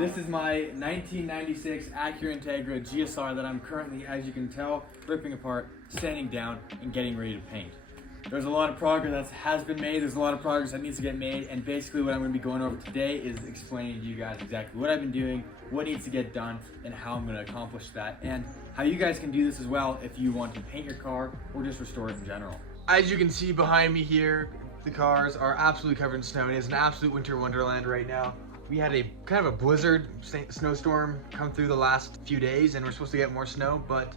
This is my 1996 Acura Integra GSR that I'm currently, as you can tell, ripping apart, sanding down, and getting ready to paint. There's a lot of progress that has been made, there's a lot of progress that needs to get made, and basically what I'm going to be going over today is explaining to you guys exactly what I've been doing, what needs to get done, and how I'm going to accomplish that, and how you guys can do this as well if you want to paint your car or just restore it in general. As you can see behind me here, the cars are absolutely covered in snow. It is an absolute winter wonderland right now. We had a kind of a blizzard snowstorm come through the last few days, and we're supposed to get more snow, but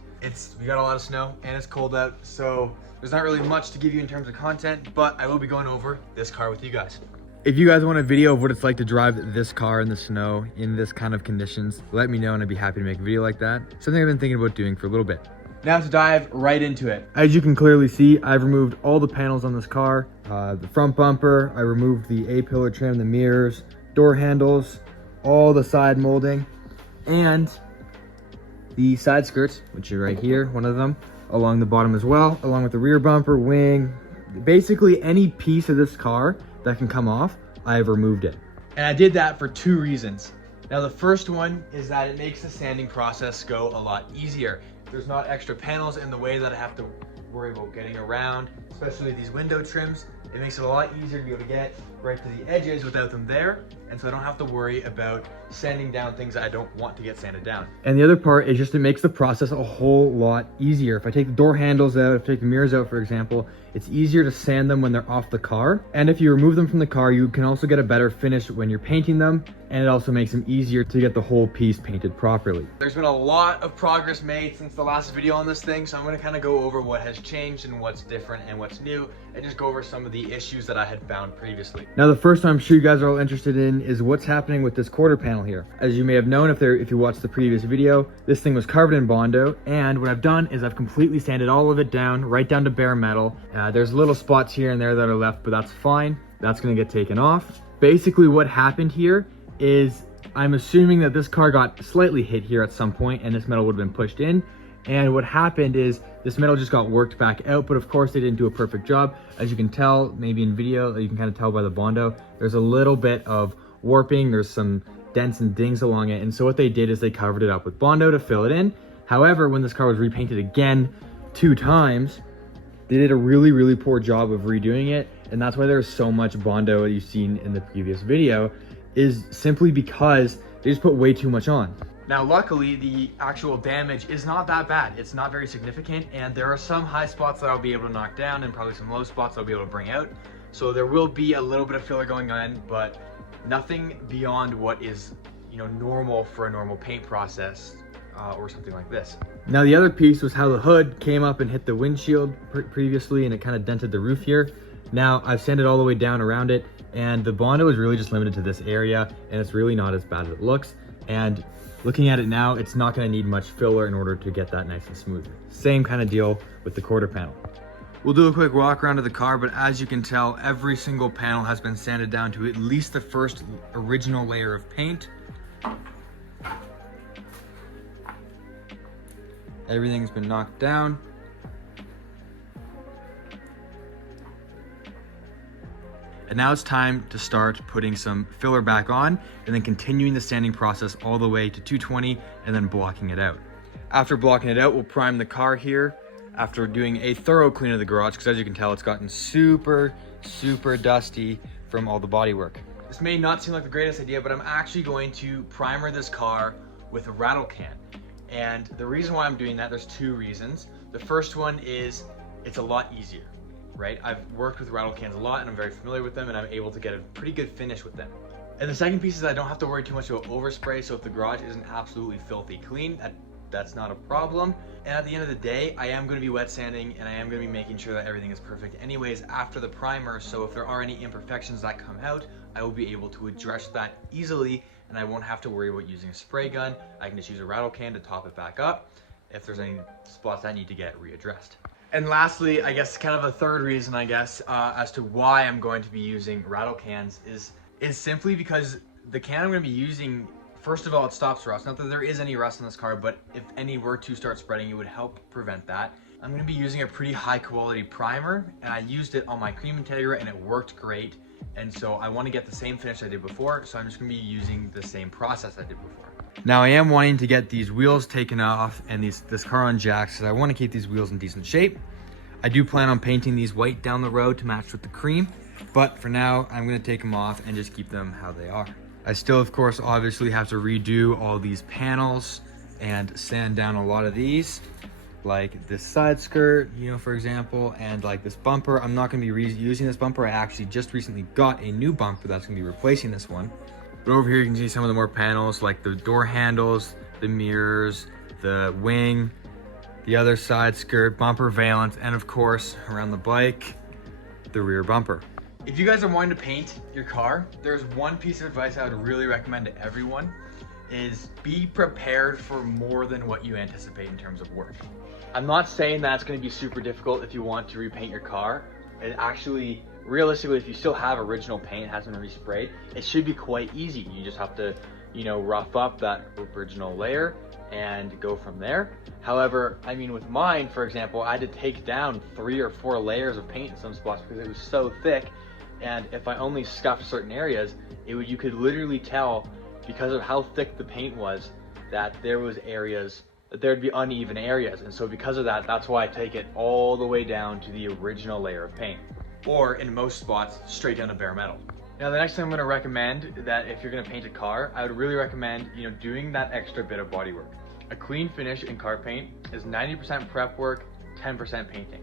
we got a lot of snow and it's cold out, so there's not really much to give you in terms of content, but I will be going over this car with you guys. If you guys want a video of what it's like to drive this car in the snow in this kind of conditions, let me know and I'd be happy to make a video like that. Something I've been thinking about doing for a little bit. Now to dive right into it. As you can clearly see, I've removed all the panels on this car. The front bumper, I removed the A-pillar trim, the mirrors, door handles, all the side molding, and the side skirts, which are right here, one of them, along the bottom as well, along with the rear bumper, wing. Basically any piece of this car that can come off, I have removed it. And I did that for two reasons. Now the first one is that it makes the sanding process go a lot easier. There's not extra panels in the way that I have to worry about getting around, especially these window trims. It makes it a lot easier to be able to get right to the edges without them there, and so I don't have to worry about sanding down things that I don't want to get sanded down. And the other part is just it makes the process a whole lot easier. If I take the door handles out, if I take the mirrors out, for example, it's easier to sand them when they're off the car. And if you remove them from the car, you can also get a better finish when you're painting them, and it also makes them easier to get the whole piece painted properly. There's been a lot of progress made since the last video on this thing, so I'm gonna kind of go over what has changed and what's different and what's new, and just go over some of the issues that I had found previously. Now the first one I'm sure you guys are all interested in is what's happening with this quarter panel here. As you may have known if you watched the previous video, this thing was covered in Bondo, and what I've done is I've completely sanded all of it down, right down to bare metal. There's little spots here and there that are left, but that's fine. That's gonna get taken off. Basically what happened here is I'm assuming that this car got slightly hit here at some point and this metal would have been pushed in. And what happened is this metal just got worked back out, but of course they didn't do a perfect job. As you can tell, maybe in video, you can kind of tell by the Bondo, there's a little bit of warping, there's some dents and dings along it. And so what they did is they covered it up with Bondo to fill it in. However, when this car was repainted again 2 times, they did a really, really poor job of redoing it. And that's why there's so much Bondo that you've seen in the previous video, is simply because they just put way too much on. Now, luckily, the actual damage is not that bad. It's not very significant, and there are some high spots that I'll be able to knock down and probably some low spots I'll be able to bring out. So there will be a little bit of filler going on, but nothing beyond what is, normal for a normal paint process or something like this. Now, the other piece was how the hood came up and hit the windshield previously, and it kind of dented the roof here. Now, I've sanded all the way down around it, and the Bondo is really just limited to this area, and it's really not as bad as it looks. And looking at it now, it's not going to need much filler in order to get that nice and smooth. Same kind of deal with the quarter panel. We'll do a quick walk around to the car, but as you can tell, every single panel has been sanded down to at least the first original layer of paint. Everything's been knocked down. And now it's time to start putting some filler back on and then continuing the sanding process all the way to 220 and then blocking it out. After blocking it out, we'll prime the car here after doing a thorough clean of the garage, because as you can tell, it's gotten super, super dusty from all the body work. This may not seem like the greatest idea, but I'm actually going to primer this car with a rattle can. And the reason why I'm doing that, there's 2 reasons. The first one is it's a lot easier. Right? I've worked with rattle cans a lot and I'm very familiar with them, and I'm able to get a pretty good finish with them. And the second piece is I don't have to worry too much about overspray, so if the garage isn't absolutely filthy clean, that's not a problem. And at the end of the day, I am going to be wet sanding and I am going to be making sure that everything is perfect anyways after the primer, so if there are any imperfections that come out, I will be able to address that easily and I won't have to worry about using a spray gun. I can just use a rattle can to top it back up if there's any spots that need to get readdressed. And lastly, I guess kind of a third reason, as to why I'm going to be using rattle cans is simply because the can I'm going to be using, first of all, it stops rust. Not that there is any rust in this car, but if any were to start spreading, it would help prevent that. I'm gonna be using a pretty high quality primer, and I used it on my Cream Integra and it worked great. And so I wanna get the same finish I did before, so I'm just gonna be using the same process I did before. Now I am wanting to get these wheels taken off and this car on jacks, because I wanna keep these wheels in decent shape. I do plan on painting these white down the road to match with the cream, but for now, I'm gonna take them off and just keep them how they are. I still, of course, obviously have to redo all these panels and sand down a lot of these, like this side skirt, you know, for example, and like this bumper. I'm not gonna be reusing this bumper. I actually just recently got a new bumper that's gonna be replacing this one. But over here, you can see some of the more panels, like the door handles, the mirrors, the wing, the other side skirt, bumper valance, and of course, around the bike, the rear bumper. If you guys are wanting to paint your car, there's one piece of advice I would really recommend to everyone, is be prepared for more than what you anticipate in terms of work. I'm not saying that's gonna be super difficult if you want to repaint your car. It actually, realistically, if you still have original paint, hasn't been resprayed, it should be quite easy. You just have to, you know, rough up that original layer and go from there. However, I mean, with mine, for example, I had to take down 3 or 4 layers of paint in some spots because it was so thick. And if I only scuffed certain areas, you could literally tell, because of how thick the paint was, that there'd be uneven areas. And so because of that, that's why I take it all the way down to the original layer of paint. Or in most spots, straight down to bare metal. Now, the next thing I'm gonna recommend, that if you're gonna paint a car, I would really recommend, you know, doing that extra bit of body work. A clean finish in car paint is 90% prep work, 10% painting.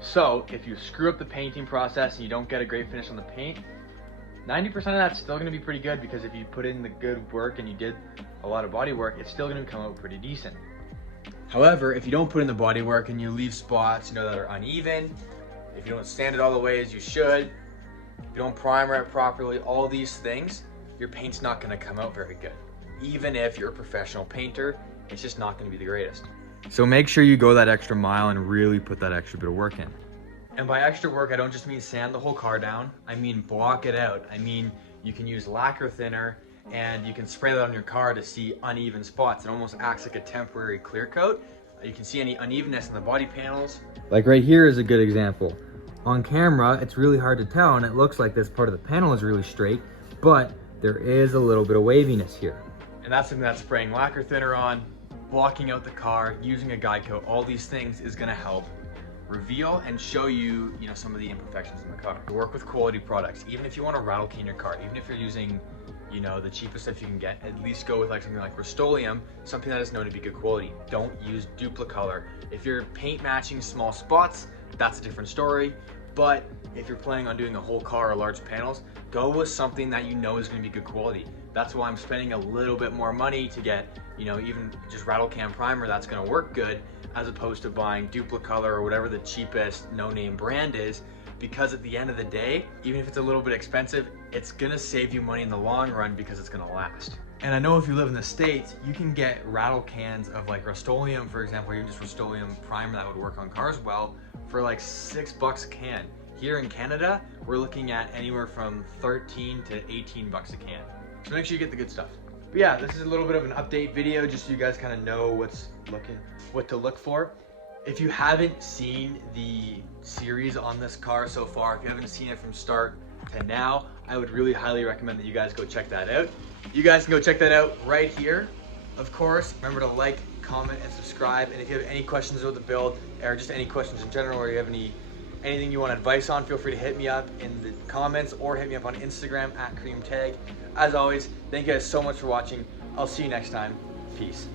So if you screw up the painting process and you don't get a great finish on the paint, 90% of that's still gonna be pretty good, because if you put in the good work and you did a lot of body work, it's still gonna come out pretty decent. However, if you don't put in the body work and you leave spots, you know, that are uneven, if you don't sand it all the way as you should, if you don't primer it properly, all these things, your paint's not gonna come out very good. Even if you're a professional painter, it's just not gonna be the greatest. So make sure you go that extra mile and really put that extra bit of work in. And by extra work, I don't just mean sand the whole car down. I mean block it out. I mean, you can use lacquer thinner and you can spray that on your car to see uneven spots. It almost acts like a temporary clear coat. You can see any unevenness in the body panels. Like right here is a good example. On camera, it's really hard to tell, and it looks like this part of the panel is really straight, but there is a little bit of waviness here. And that's something that spraying lacquer thinner on, blocking out the car, using a guide coat, all these things is gonna help reveal and show you, you know, some of the imperfections in the car. Work with quality products. Even if you want to rattle can your car, even if you're using, you know, the cheapest stuff you can get, at least go with like something like Rust-Oleum, something that is known to be good quality. Don't use Duplicolor. If you're paint matching small spots, that's a different story. But if you're planning on doing a whole car or large panels, go with something that you know is going to be good quality. That's why I'm spending a little bit more money to get, you know, even just rattle can primer that's going to work good, as opposed to buying Duplicolor or whatever the cheapest no-name brand is, because at the end of the day, even if it's a little bit expensive, it's gonna save you money in the long run because it's gonna last. And I know if you live in the States, you can get rattle cans of like Rust-Oleum, for example, or even just Rust-Oleum primer that would work on cars well, for like $6 a can. Here in Canada, we're looking at anywhere from 13 to 18 bucks a can. So make sure you get the good stuff. But yeah, this is a little bit of an update video, just so you guys kind of know what to look for. If you haven't seen the series on this car so far, if you haven't seen it from start to now, I would really highly recommend that you guys go check that out. You guys can go check that out right here. Of course, remember to like, comment, and subscribe. And if you have any questions about the build, or just any questions in general, or you have anything you want advice on, feel free to hit me up in the comments or hit me up on Instagram @CreamTag. As always, thank you guys so much for watching. I'll see you next time. Peace.